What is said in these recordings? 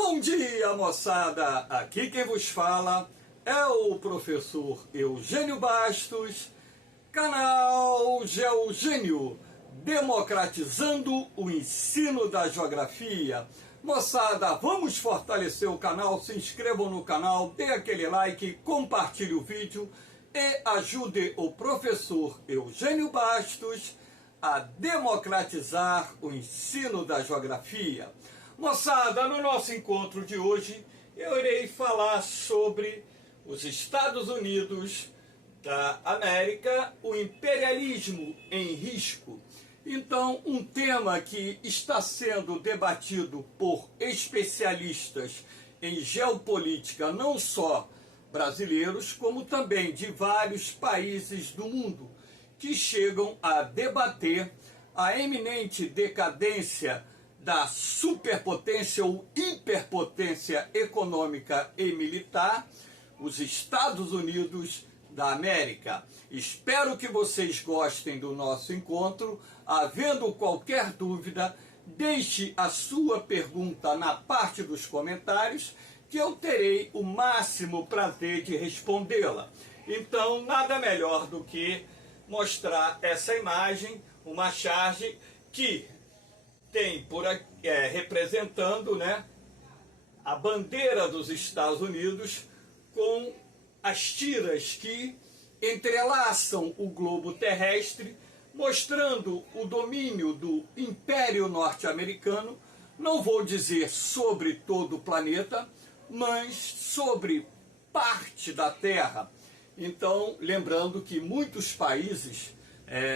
Bom dia, moçada! Aqui quem vos fala é o professor Eugênio Bastos, canal Geogênio, democratizando o ensino da geografia. Moçada, vamos fortalecer o canal, se inscrevam no canal, dê aquele like, compartilhe o vídeo e ajude o professor Eugênio Bastos a democratizar o ensino da geografia. Moçada, no nosso encontro de hoje, eu irei falar sobre os Estados Unidos da América, o imperialismo em risco. Então, um tema que está sendo debatido por especialistas em geopolítica, não só brasileiros, como também de vários países do mundo, que chegam a debater a eminente decadência da superpotência ou hiperpotência econômica e militar, os Estados Unidos da América. Espero que vocês gostem do nosso encontro. Havendo qualquer dúvida, deixe a sua pergunta na parte dos comentários, que eu terei o máximo prazer de respondê-la. Então, nada melhor do que mostrar essa imagem, uma charge que tem por aqui, representando, né, a bandeira dos Estados Unidos com as tiras que entrelaçam o globo terrestre, mostrando o domínio do Império Norte-Americano, não vou dizer sobre todo o planeta, mas sobre parte da Terra. Então, lembrando que muitos países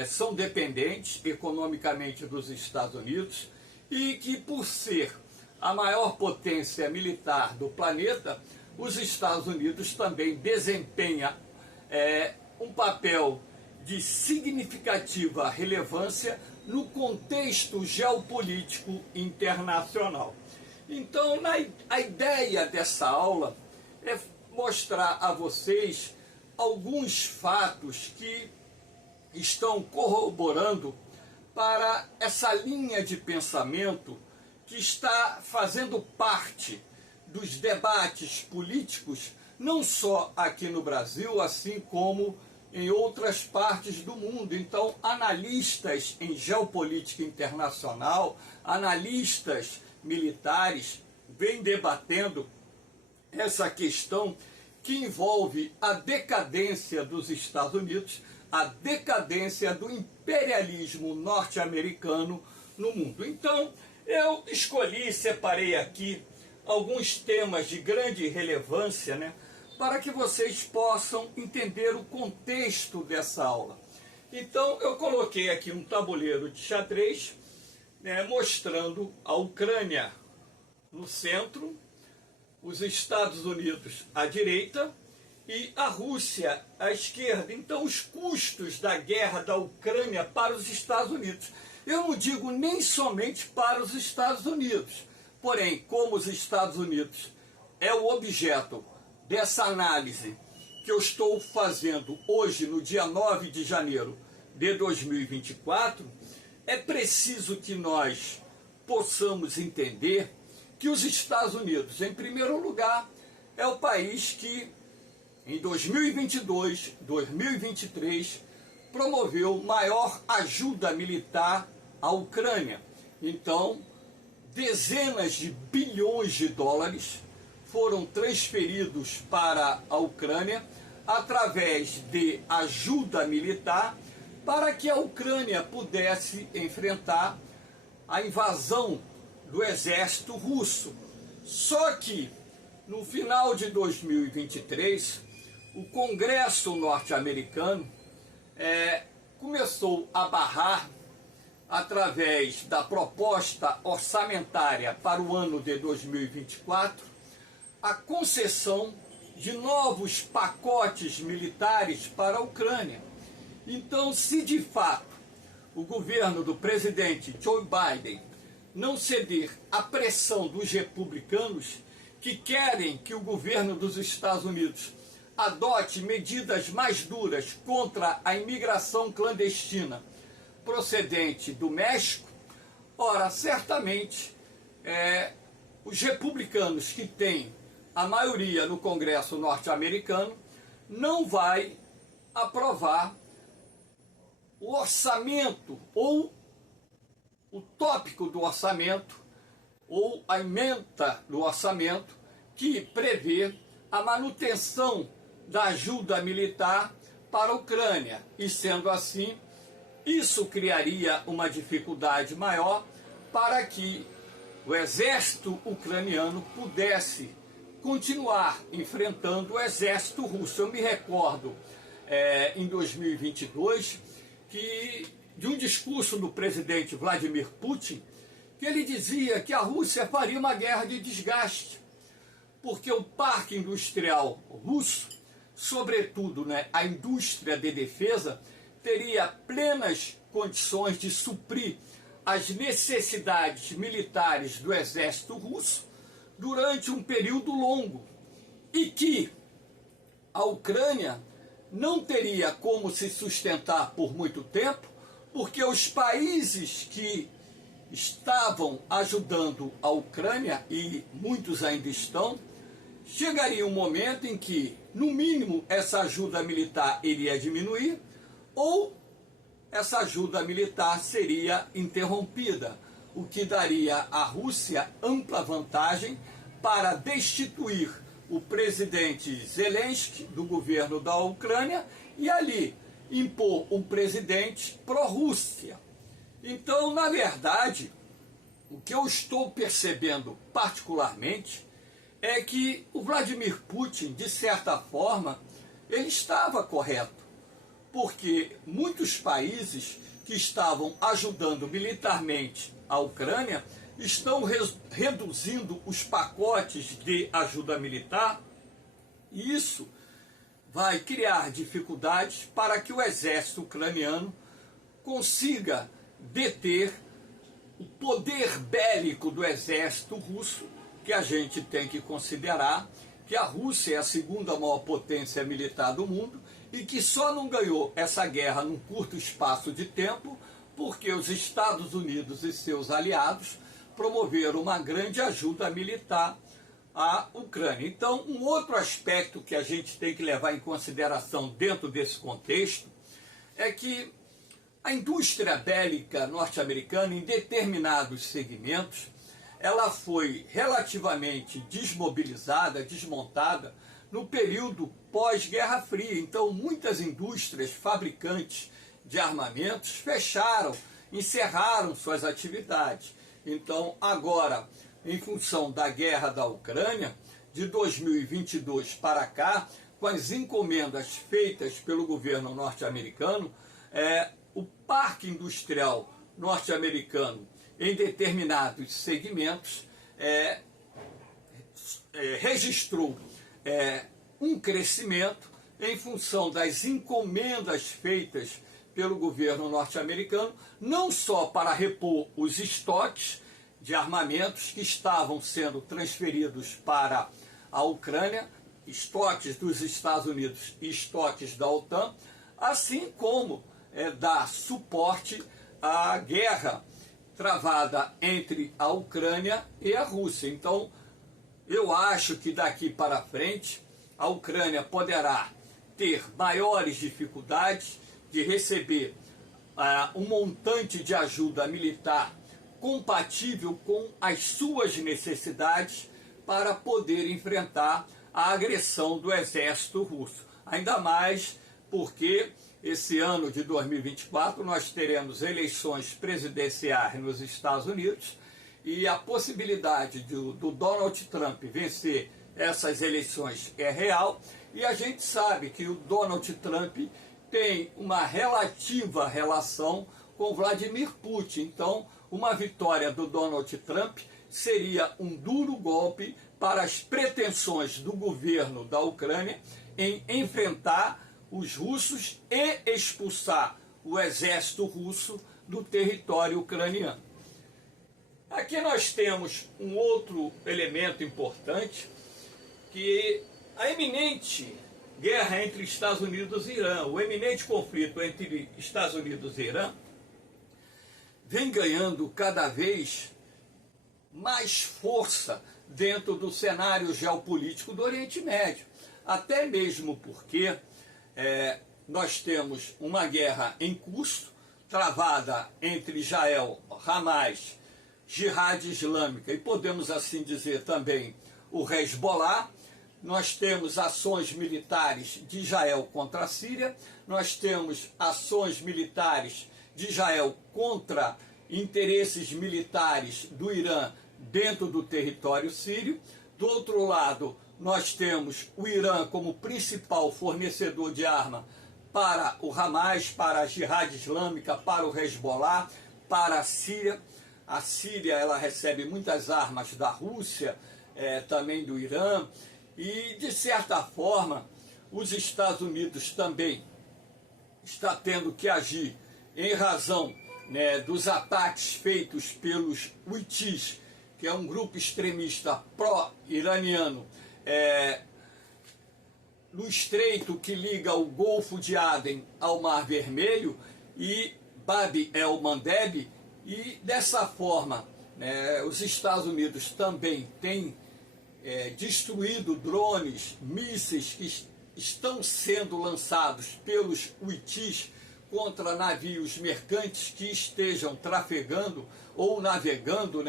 são dependentes economicamente dos Estados Unidos e que, por ser a maior potência militar do planeta, os Estados Unidos também desempenha um papel de significativa relevância no contexto geopolítico internacional. Então, a ideia dessa aula é mostrar a vocês alguns fatos que estão corroborando para essa linha de pensamento que está fazendo parte dos debates políticos, não só aqui no Brasil, assim como em outras partes do mundo. Então, analistas em geopolítica internacional, analistas militares, vêm debatendo essa questão que envolve a decadência dos Estados Unidos, a decadência do imperialismo norte-americano no mundo. Então, eu separei aqui alguns temas de grande relevância, né, para que vocês possam entender o contexto dessa aula. Então, eu coloquei aqui um tabuleiro de xadrez, né, mostrando a Ucrânia no centro, os Estados Unidos à direita e a Rússia à esquerda. Então, os custos da guerra da Ucrânia para os Estados Unidos. Eu não digo nem somente para os Estados Unidos, porém, como os Estados Unidos é o objeto dessa análise que eu estou fazendo hoje, no dia 9 de janeiro de 2024, é preciso que nós possamos entender que os Estados Unidos, em primeiro lugar, é o país que, em 2022, 2023, promoveu maior ajuda militar à Ucrânia. Então, dezenas de bilhões de dólares foram transferidos para a Ucrânia através de ajuda militar para que a Ucrânia pudesse enfrentar a invasão do exército russo. Só que, no final de 2023, o Congresso norte-americano começou a barrar, através da proposta orçamentária para o ano de 2024, a concessão de novos pacotes militares para a Ucrânia. Então, se de fato o governo do presidente Joe Biden não ceder à pressão dos republicanos, que querem que o governo dos Estados Unidos adote medidas mais duras contra a imigração clandestina procedente do México, ora, certamente os republicanos que têm a maioria no Congresso norte-americano não vai aprovar o orçamento ou o tópico do orçamento ou a emenda do orçamento que prevê a manutenção da ajuda militar para a Ucrânia. E sendo assim, isso criaria uma dificuldade maior para que o exército ucraniano pudesse continuar enfrentando o exército russo. Eu me recordo, em 2022, de um discurso do presidente Vladimir Putin, que ele dizia que a Rússia faria uma guerra de desgaste, porque o parque industrial russo, sobretudo a indústria de defesa, teria plenas condições de suprir as necessidades militares do exército russo durante um período longo, e que a Ucrânia não teria como se sustentar por muito tempo, porque os países que estavam ajudando a Ucrânia, e muitos ainda estão, chegaria um momento em que, no mínimo, essa ajuda militar iria diminuir, ou essa ajuda militar seria interrompida, o que daria à Rússia ampla vantagem para destituir o presidente Zelensky do governo da Ucrânia e ali impor um presidente pró-Rússia. Então, na verdade, o que eu estou percebendo particularmente é que o Vladimir Putin, de certa forma, ele estava correto, porque muitos países que estavam ajudando militarmente a Ucrânia estão reduzindo os pacotes de ajuda militar, e isso vai criar dificuldades para que o exército ucraniano consiga deter o poder bélico do exército russo, que a gente tem que considerar que a Rússia é a segunda maior potência militar do mundo e que só não ganhou essa guerra num curto espaço de tempo porque os Estados Unidos e seus aliados promoveram uma grande ajuda militar à Ucrânia. Então, um outro aspecto que a gente tem que levar em consideração dentro desse contexto é que a indústria bélica norte-americana, em determinados segmentos, ela foi relativamente desmobilizada, desmontada, no período pós-Guerra Fria. Então, muitas indústrias fabricantes de armamentos fecharam, encerraram suas atividades. Então, agora, em função da guerra da Ucrânia, de 2022 para cá, com as encomendas feitas pelo governo norte-americano, o parque industrial norte-americano, em determinados segmentos, registrou um crescimento em função das encomendas feitas pelo governo norte-americano, não só para repor os estoques de armamentos que estavam sendo transferidos para a Ucrânia, estoques dos Estados Unidos e estoques da OTAN, assim como dar suporte à guerra travada entre a Ucrânia e a Rússia. Então, eu acho que daqui para frente a Ucrânia poderá ter maiores dificuldades de receber um montante de ajuda militar compatível com as suas necessidades para poder enfrentar a agressão do exército russo. Ainda mais porque esse ano de 2024 nós teremos eleições presidenciais nos Estados Unidos e a possibilidade do Donald Trump vencer essas eleições é real, e a gente sabe que o Donald Trump tem uma relativa relação com Vladimir Putin. Então, uma vitória do Donald Trump seria um duro golpe para as pretensões do governo da Ucrânia em enfrentar os russos e expulsar o exército russo do território ucraniano. Aqui nós temos um outro elemento importante, que a eminente guerra entre Estados Unidos e Irã, o eminente conflito entre Estados Unidos e Irã, vem ganhando cada vez mais força dentro do cenário geopolítico do Oriente Médio. Até mesmo porque nós temos uma guerra em curso, travada entre Israel, Hamas, Jihad Islâmica e podemos assim dizer também o Hezbollah. Nós temos ações militares de Israel contra a Síria, nós temos ações militares de Israel contra interesses militares do Irã dentro do território sírio. Do outro lado, nós temos o Irã como principal fornecedor de arma para o Hamas, para a Jihad Islâmica, para o Hezbollah, para a Síria. A Síria ela recebe muitas armas da Rússia, também do Irã, e de certa forma os Estados Unidos também está tendo que agir em razão, né, dos ataques feitos pelos Houthis, que é um grupo extremista pró-iraniano, no estreito que liga o Golfo de Aden ao Mar Vermelho e Bab el-Mandeb, e dessa forma os Estados Unidos também têm destruído drones, mísseis que estão sendo lançados pelos Houthis contra navios mercantes que estejam trafegando ou navegando,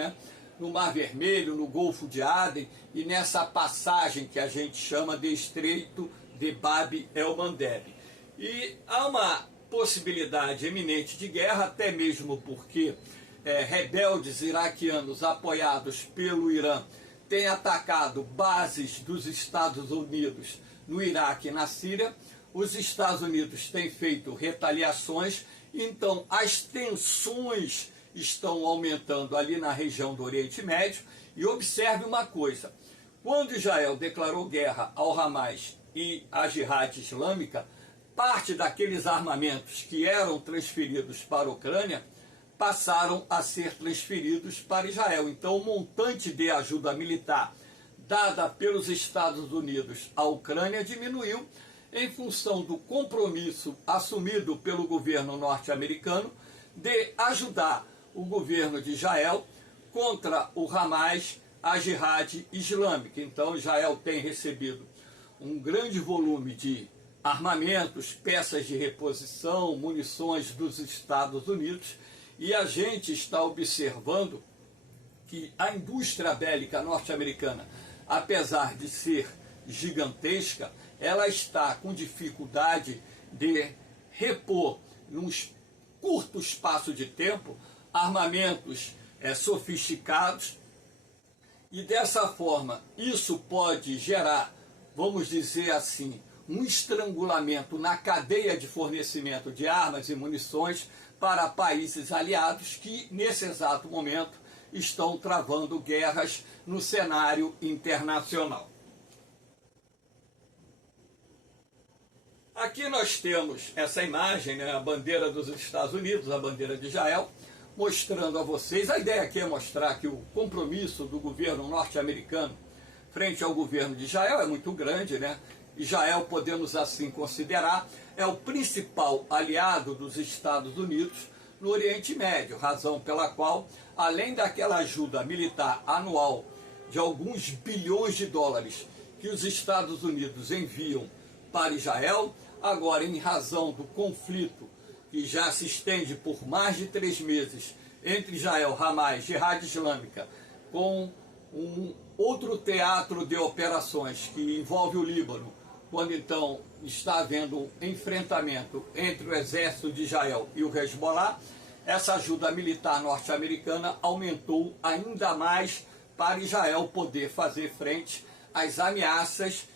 no Mar Vermelho, no Golfo de Aden e nessa passagem que a gente chama de Estreito de Bab el-Mandeb. E há uma possibilidade eminente de guerra, até mesmo porque rebeldes iraquianos apoiados pelo Irã têm atacado bases dos Estados Unidos no Iraque e na Síria. Os Estados Unidos têm feito retaliações, então as tensões estão aumentando ali na região do Oriente Médio. E observe uma coisa, quando Israel declarou guerra ao Hamas e à Jihad Islâmica, parte daqueles armamentos que eram transferidos para a Ucrânia passaram a ser transferidos para Israel. Então o montante de ajuda militar dada pelos Estados Unidos à Ucrânia diminuiu em função do compromisso assumido pelo governo norte-americano de ajudar o governo de Israel contra o Hamas, a Jihad Islâmica. Então Israel tem recebido um grande volume de armamentos, peças de reposição, munições dos Estados Unidos, e a gente está observando que a indústria bélica norte-americana, apesar de ser gigantesca, ela está com dificuldade de repor, num curto espaço de tempo, armamentos sofisticados, e dessa forma isso pode gerar, vamos dizer assim, um estrangulamento na cadeia de fornecimento de armas e munições para países aliados que, nesse exato momento, estão travando guerras no cenário internacional. Aqui nós temos essa imagem, a bandeira dos Estados Unidos, a bandeira de Israel, mostrando a vocês, a ideia aqui é mostrar que o compromisso do governo norte-americano frente ao governo de Israel é muito grande, Israel, podemos assim considerar, é o principal aliado dos Estados Unidos no Oriente Médio, razão pela qual, além daquela ajuda militar anual de alguns bilhões de dólares que os Estados Unidos enviam para Israel, agora em razão do conflito que já se estende por mais de 3 meses entre Israel, Hamas, Jihad Islâmica, com um outro teatro de operações que envolve o Líbano, quando então está havendo um enfrentamento entre o exército de Israel e o Hezbollah, essa ajuda militar norte-americana aumentou ainda mais para Israel poder fazer frente às ameaças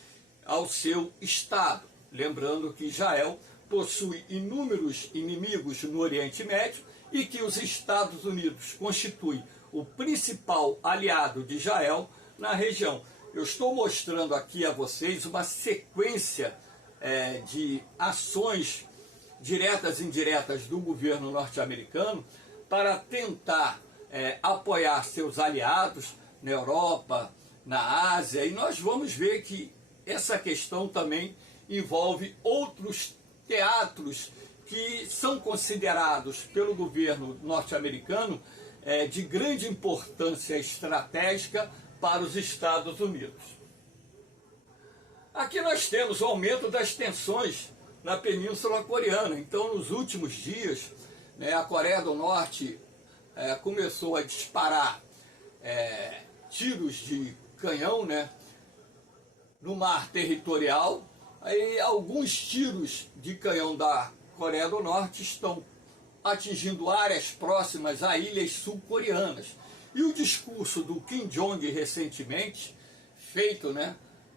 ao seu Estado. Lembrando que Israel possui inúmeros inimigos no Oriente Médio e que os Estados Unidos constituem o principal aliado de Israel na região. Eu estou mostrando aqui a vocês uma sequência de ações diretas e indiretas do governo norte-americano para tentar apoiar seus aliados na Europa, na Ásia, e nós vamos ver que essa questão também envolve outros teatros que são considerados pelo governo norte-americano de grande importância estratégica para os Estados Unidos. Aqui nós temos o aumento das tensões na Península Coreana. Então, nos últimos dias, a Coreia do Norte começou a disparar tiros de canhão, no mar territorial. Aí, alguns tiros de canhão da Coreia do Norte estão atingindo áreas próximas a ilhas sul-coreanas. E o discurso do Kim Jong recentemente, feito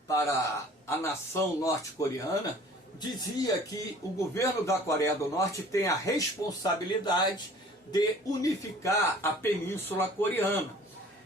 para a nação norte-coreana, dizia que o governo da Coreia do Norte tem a responsabilidade de unificar a Península Coreana.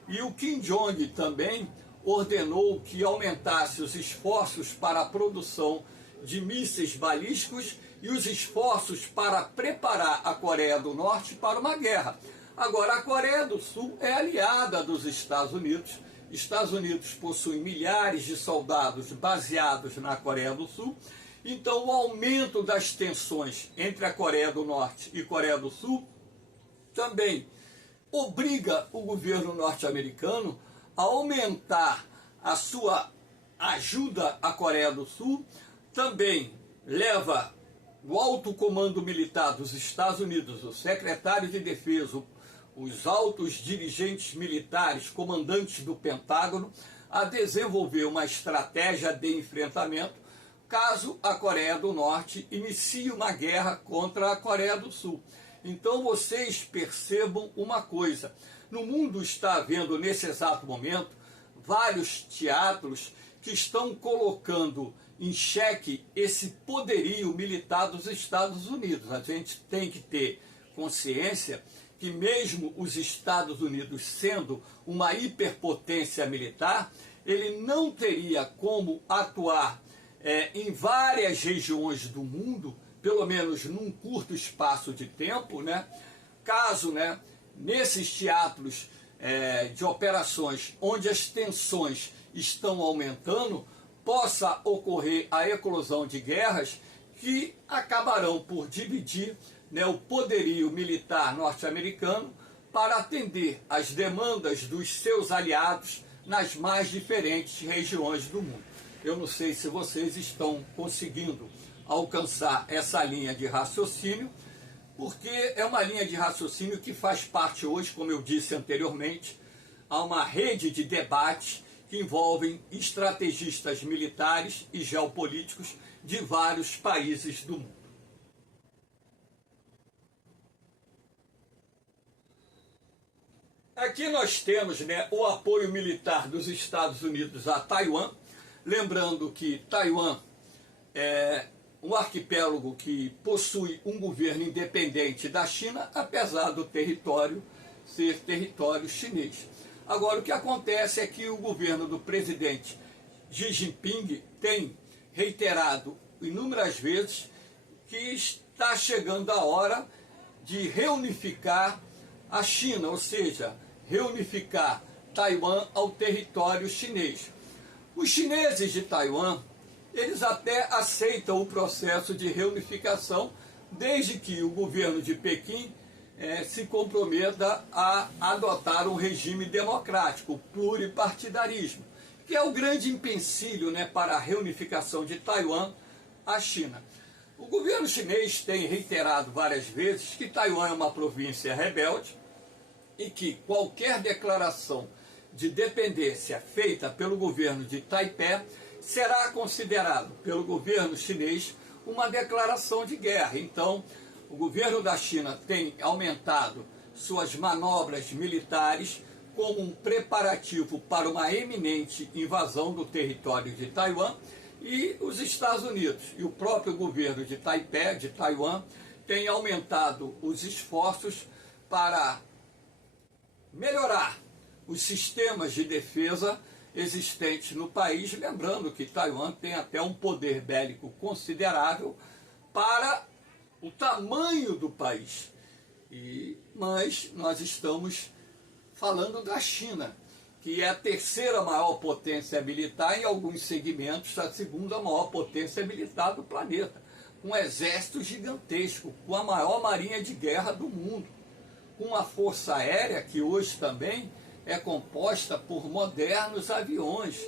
E o Kim Jong também ordenou que aumentasse os esforços para a produção de mísseis balísticos e os esforços para preparar a Coreia do Norte para uma guerra. Agora, a Coreia do Sul é aliada dos Estados Unidos. Estados Unidos possuem milhares de soldados baseados na Coreia do Sul. Então, o aumento das tensões entre a Coreia do Norte e Coreia do Sul também obriga o governo norte-americano a aumentar a sua ajuda à Coreia do Sul. Também leva o alto comando militar dos Estados Unidos, o secretário de Defesa, os altos dirigentes militares, comandantes do Pentágono, a desenvolver uma estratégia de enfrentamento caso a Coreia do Norte inicie uma guerra contra a Coreia do Sul. Então vocês percebam uma coisa: no mundo está havendo nesse exato momento vários teatros que estão colocando em xeque esse poderio militar dos Estados Unidos. A gente tem que ter consciência que mesmo os Estados Unidos sendo uma hiperpotência militar, ele não teria como atuar em várias regiões do mundo, pelo menos num curto espaço de tempo, caso nesses teatros de operações onde as tensões estão aumentando, possa ocorrer a eclosão de guerras que acabarão por dividir o poderio militar norte-americano para atender às demandas dos seus aliados nas mais diferentes regiões do mundo. Eu não sei se vocês estão conseguindo alcançar essa linha de raciocínio, porque é uma linha de raciocínio que faz parte hoje, como eu disse anteriormente, a uma rede de debate que envolvem estrategistas militares e geopolíticos de vários países do mundo. Aqui nós temos o apoio militar dos Estados Unidos a Taiwan. Lembrando que Taiwan é um arquipélago que possui um governo independente da China, apesar do território ser território chinês. Agora, o que acontece é que o governo do presidente Xi Jinping tem reiterado inúmeras vezes que está chegando a hora de reunificar a China, ou seja, reunificar Taiwan ao território chinês. Os chineses de Taiwan, eles até aceitam o processo de reunificação, desde que o governo de Pequim se comprometa a adotar um regime democrático, o pluripartidarismo, que é o grande empecilho para a reunificação de Taiwan à China. O governo chinês tem reiterado várias vezes que Taiwan é uma província rebelde e que qualquer declaração de dependência feita pelo governo de Taipei será considerado pelo governo chinês uma declaração de guerra. Então, o governo da China tem aumentado suas manobras militares como um preparativo para uma eminente invasão do território de Taiwan, e os Estados Unidos e o próprio governo de Taipei, de Taiwan, têm aumentado os esforços para melhorar os sistemas de defesa existentes no país, lembrando que Taiwan tem até um poder bélico considerável para o tamanho do país. Mas nós estamos falando da China, que é a terceira maior potência militar, em alguns segmentos, a segunda maior potência militar do planeta, com um exército gigantesco, com a maior marinha de guerra do mundo. com uma força aérea que hoje também é composta por modernos aviões,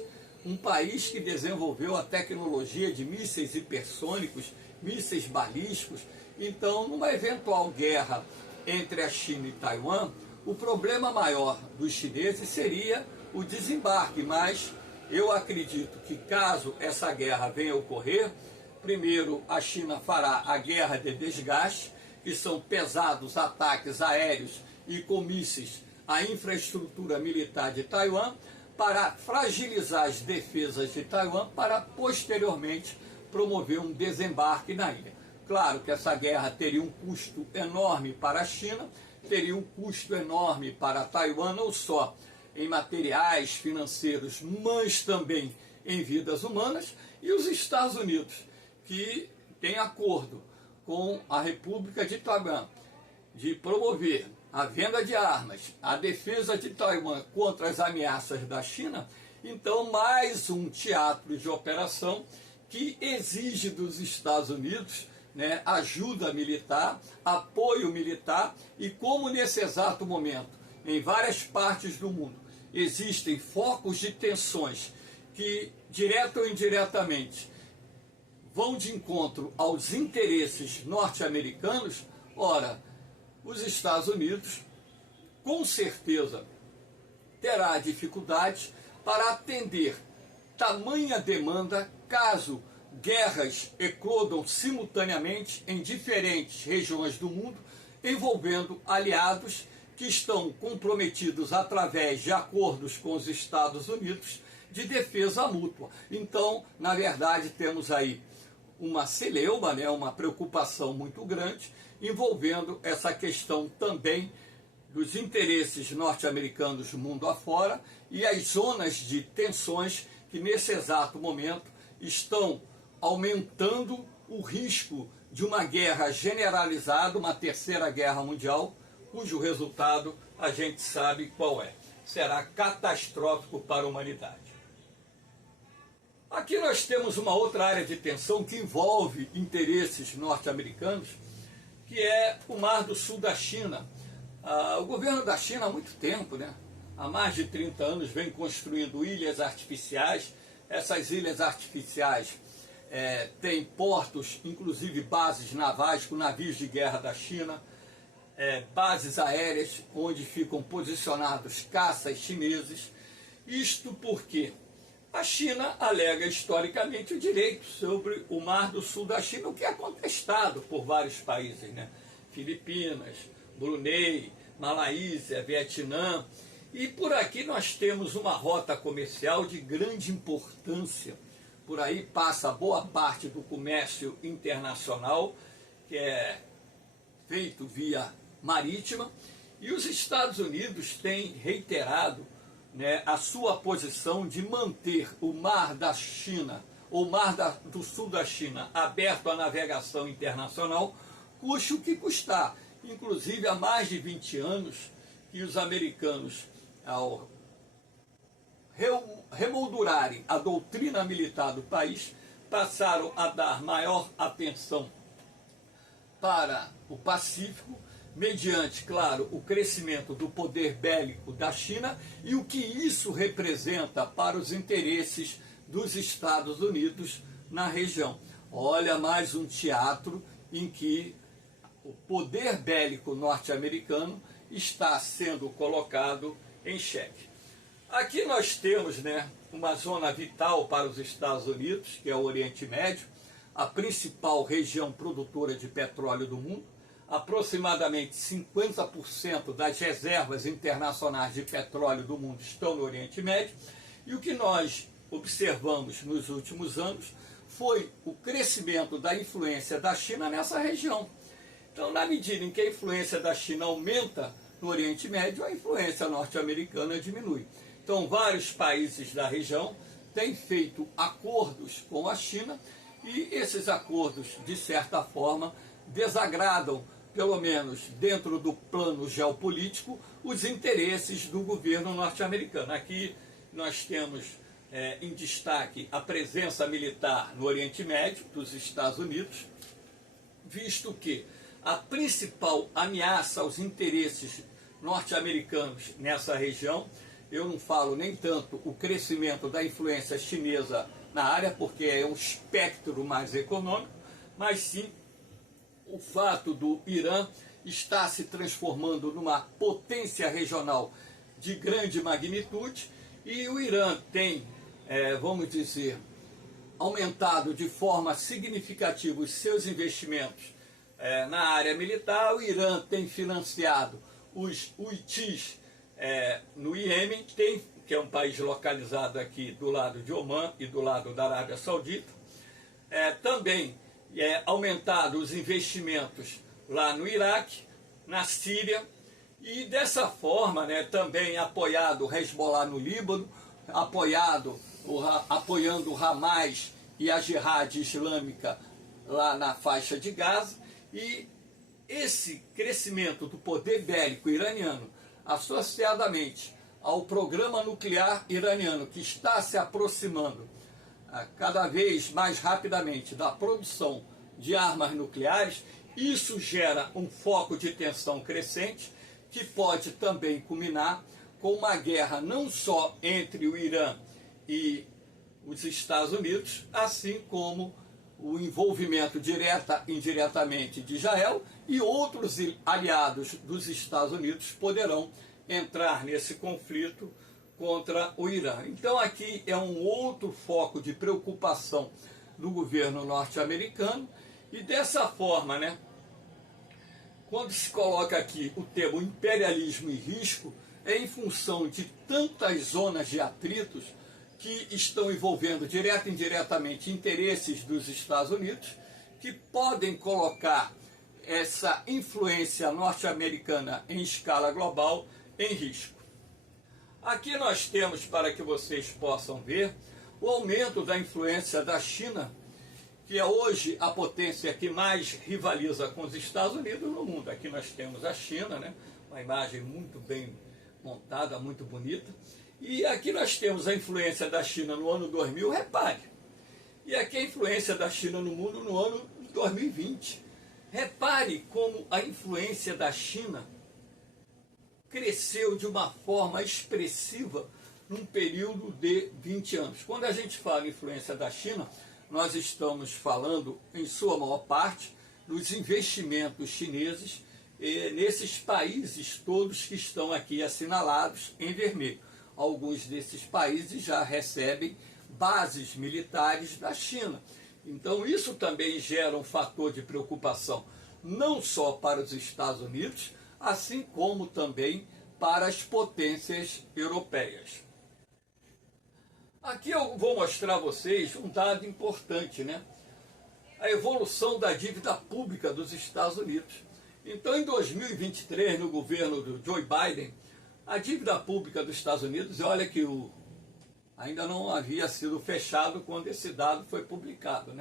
um país que desenvolveu a tecnologia de mísseis hipersônicos, mísseis balísticos. Então, numa eventual guerra entre a China e Taiwan, o problema maior dos chineses seria o desembarque, mas eu acredito que caso essa guerra venha a ocorrer, primeiro a China fará a guerra de desgaste, que são pesados ataques aéreos e com mísseis à infraestrutura militar de Taiwan, para fragilizar as defesas de Taiwan, para posteriormente promover um desembarque na ilha. Claro que essa guerra teria um custo enorme para a China, teria um custo enorme para Taiwan, não só em materiais financeiros, mas também em vidas humanas, e os Estados Unidos, que tem acordo com a República de Taiwan de promover a venda de armas, a defesa de Taiwan contra as ameaças da China. Então, mais um teatro de operação que exige dos Estados Unidos, né, ajuda militar, apoio militar, e como nesse exato momento, em várias partes do mundo, existem focos de tensões que, direta ou indiretamente, vão de encontro aos interesses norte-americanos, ora, os Estados Unidos, com certeza, terá dificuldades para atender tamanha demanda caso guerras eclodam simultaneamente em diferentes regiões do mundo, envolvendo aliados que estão comprometidos através de acordos com os Estados Unidos de defesa mútua. Então, na verdade, temos aí uma celeuma, né, uma preocupação muito grande, envolvendo essa questão também dos interesses norte-americanos mundo afora e as zonas de tensões que nesse exato momento estão aumentando o risco de uma guerra generalizada, uma terceira guerra mundial, cujo resultado a gente sabe qual é. Será catastrófico para a humanidade. Aqui nós temos uma outra área de tensão que envolve interesses norte-americanos, que é o Mar do Sul da China. O governo da China há muito tempo, né, há mais de 30 anos, vem construindo ilhas artificiais. Essas ilhas artificiais têm portos, inclusive bases navais com navios de guerra da China, bases aéreas onde ficam posicionados caças chineses. Isto porque a China alega historicamente o direito sobre o Mar do Sul da China, o que é contestado por vários países, né? Filipinas, Brunei, Malaísia, Vietnã. E por aqui nós temos uma rota comercial de grande importância. Por aí passa boa parte do comércio internacional, que é feito via marítima, e os Estados Unidos têm reiterado, né, a sua posição de manter o Mar da China, ou Mar do Sul da China, aberto à navegação internacional, custe o que custar. Inclusive, há mais de 20 anos que os americanos, ao remoldurarem a doutrina militar do país, passaram a dar maior atenção para o Pacífico, mediante, claro, o crescimento do poder bélico da China e o que isso representa para os interesses dos Estados Unidos na região. Olha, mais um teatro em que o poder bélico norte-americano está sendo colocado em xeque. Aqui nós temos, né, uma zona vital para os Estados Unidos, que é o Oriente Médio, a principal região produtora de petróleo do mundo. Aproximadamente 50% das reservas internacionais de petróleo do mundo estão no Oriente Médio, e o que nós observamos nos últimos anos foi o crescimento da influência da China nessa região. Então, na medida em que a influência da China aumenta no Oriente Médio, a influência norte-americana diminui. Então, vários países da região têm feito acordos com a China, e esses acordos, de certa forma, desagradam, pelo menos dentro do plano geopolítico, os interesses do governo norte-americano. Aqui nós temos em destaque a presença militar no Oriente Médio dos Estados Unidos, visto que a principal ameaça aos interesses norte-americanos nessa região. Eu não falo nem tanto o crescimento da influência chinesa na área, porque é um espectro mais econômico, mas sim o fato do Irã estar se transformando numa potência regional de grande magnitude, e o Irã tem, vamos dizer, aumentado de forma significativa os seus investimentos na área militar. O Irã tem financiado os Houthis no Iêmen, que é um país localizado aqui do lado de Omã e do lado da Arábia Saudita. Também aumentado os investimentos lá no Iraque, na Síria, e dessa forma também apoiado o Hezbollah no Líbano, apoiando o Hamas e a Jihad Islâmica lá na faixa de Gaza. E esse crescimento do poder bélico iraniano, associadamente ao programa nuclear iraniano, que está se aproximando cada vez mais rapidamente da produção de armas nucleares, isso gera um foco de tensão crescente, que pode também culminar com uma guerra não só entre o Irã e os Estados Unidos, assim como o envolvimento direta e indiretamente de Israel, e outros aliados dos Estados Unidos poderão entrar nesse conflito contra o Irã. Então aqui é um outro foco de preocupação do governo norte-americano, e dessa forma, quando se coloca aqui o termo imperialismo e risco, é em função de tantas zonas de atritos que estão envolvendo direta e indiretamente interesses dos Estados Unidos, que podem colocar essa influência norte-americana em escala global em risco. Aqui nós temos, para que vocês possam ver, o aumento da influência da China, que é hoje a potência que mais rivaliza com os Estados Unidos no mundo. Aqui nós temos a China, uma imagem muito bem montada, muito bonita. E aqui nós temos a influência da China no ano 2000, repare. E aqui a influência da China no mundo no ano 2020. Repare como a influência da China cresceu de uma forma expressiva num período de 20 anos. Quando a gente fala em influência da China, nós estamos falando, em sua maior parte, dos investimentos chineses nesses países todos que estão aqui assinalados em vermelho. Alguns desses países já recebem bases militares da China. Então isso também gera um fator de preocupação, não só para os Estados Unidos, assim como também para as potências europeias. Aqui eu vou mostrar a vocês um dado importante, a evolução da dívida pública dos Estados Unidos. Então, em 2023, no governo do Joe Biden, a dívida pública dos Estados Unidos, olha que ainda não havia sido fechado quando esse dado foi publicado,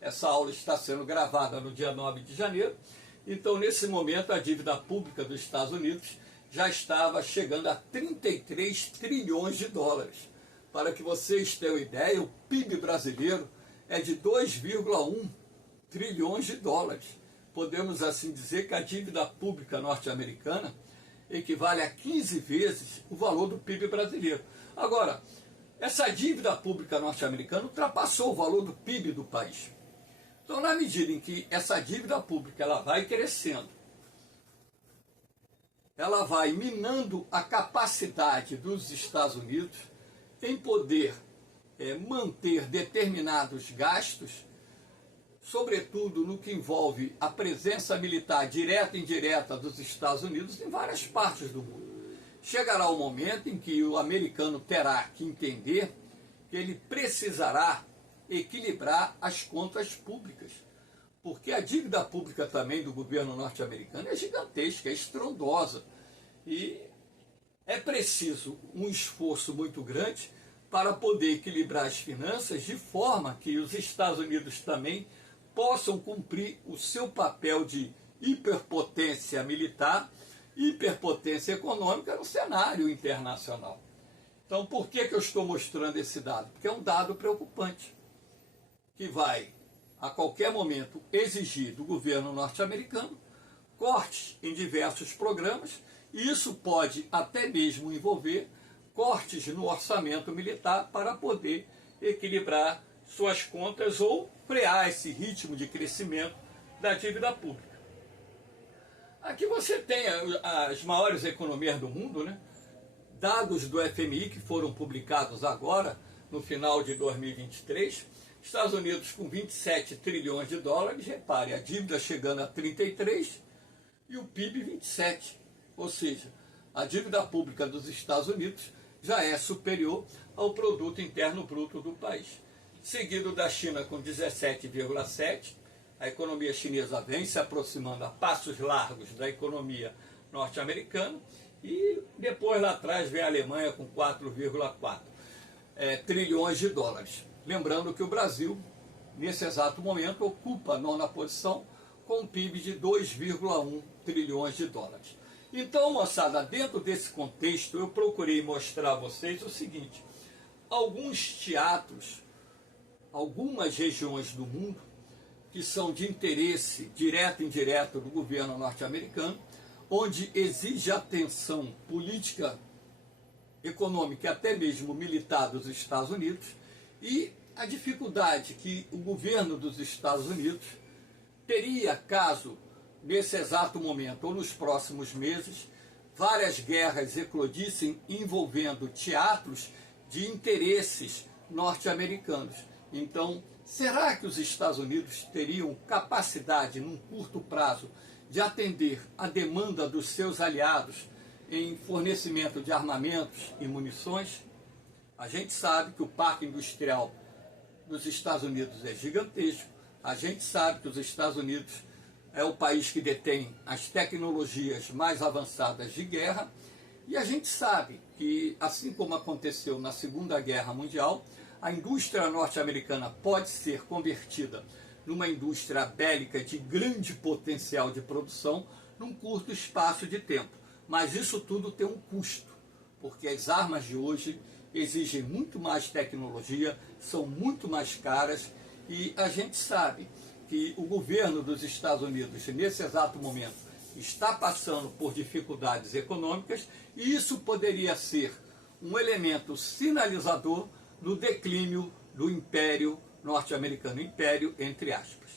Essa aula está sendo gravada no dia 9 de janeiro, então nesse momento a dívida pública dos Estados Unidos já estava chegando a 33 trilhões de dólares. Para que vocês tenham ideia, o PIB brasileiro é de 2,1 trilhões de dólares. Podemos assim dizer que a dívida pública norte-americana equivale a 15 vezes o valor do PIB brasileiro. Agora, essa dívida pública norte-americana ultrapassou o valor do PIB do país. Então, na medida em que essa dívida pública ela vai crescendo, ela vai minando a capacidade dos Estados Unidos em poder manter determinados gastos, sobretudo no que envolve a presença militar direta e indireta dos Estados Unidos em várias partes do mundo. Chegará o momento em que o americano terá que entender que ele precisará equilibrar as contas públicas, porque a dívida pública também do governo norte-americano é gigantesca, é estrondosa, e é preciso um esforço muito grande para poder equilibrar as finanças de forma que os Estados Unidos também possam cumprir o seu papel de hiperpotência militar, hiperpotência econômica no cenário internacional. Então, por que eu estou mostrando esse dado? Porque é um dado preocupante, que vai, a qualquer momento, exigir do governo norte-americano cortes em diversos programas, e isso pode até mesmo envolver cortes no orçamento militar para poder equilibrar suas contas ou frear esse ritmo de crescimento da dívida pública. Aqui você tem as maiores economias do mundo, né? Dados do FMI que foram publicados agora, no final de 2023, Estados Unidos com 27 trilhões de dólares, repare, a dívida chegando a 33 e o PIB 27, ou seja, a dívida pública dos Estados Unidos já é superior ao produto interno bruto do país. Seguido da China com 17,7, a economia chinesa vem se aproximando a passos largos da economia norte-americana, e depois lá atrás vem a Alemanha com 4,4 trilhões de dólares. Lembrando que o Brasil, nesse exato momento, ocupa a 9ª posição com um PIB de 2,1 trilhões de dólares. Então, moçada, dentro desse contexto, eu procurei mostrar a vocês o seguinte: alguns teatros, algumas regiões do mundo que são de interesse direto e indireto do governo norte-americano, onde exige atenção política, econômica e até mesmo militar dos Estados Unidos, e a dificuldade que o governo dos Estados Unidos teria caso, nesse exato momento ou nos próximos meses, várias guerras eclodissem envolvendo teatros de interesses norte-americanos. Então, será que os Estados Unidos teriam capacidade, num curto prazo, de atender a demanda dos seus aliados em fornecimento de armamentos e munições? A gente sabe que o parque industrial dos Estados Unidos é gigantesco. A gente sabe que os Estados Unidos é o país que detém as tecnologias mais avançadas de guerra. E a gente sabe que, assim como aconteceu na Segunda Guerra Mundial, a indústria norte-americana pode ser convertida numa indústria bélica de grande potencial de produção num curto espaço de tempo. Mas isso tudo tem um custo, porque as armas de hoje exigem muito mais tecnologia, são muito mais caras, e a gente sabe que o governo dos Estados Unidos, nesse exato momento, está passando por dificuldades econômicas, e isso poderia ser um elemento sinalizador no declínio do Império Norte-Americano, Império entre aspas.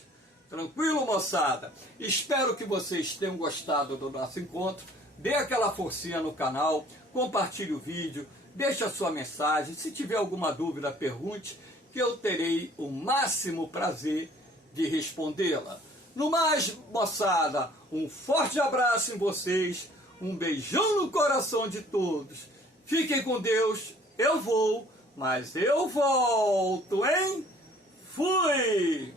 Tranquilo, moçada? Espero que vocês tenham gostado do nosso encontro. Dê aquela forcinha no canal, compartilhe o vídeo, deixe a sua mensagem. Se tiver alguma dúvida, pergunte, que eu terei o máximo prazer de respondê-la. No mais, moçada, um forte abraço em vocês, um beijão no coração de todos. Fiquem com Deus, eu vou, mas eu volto, hein? Fui!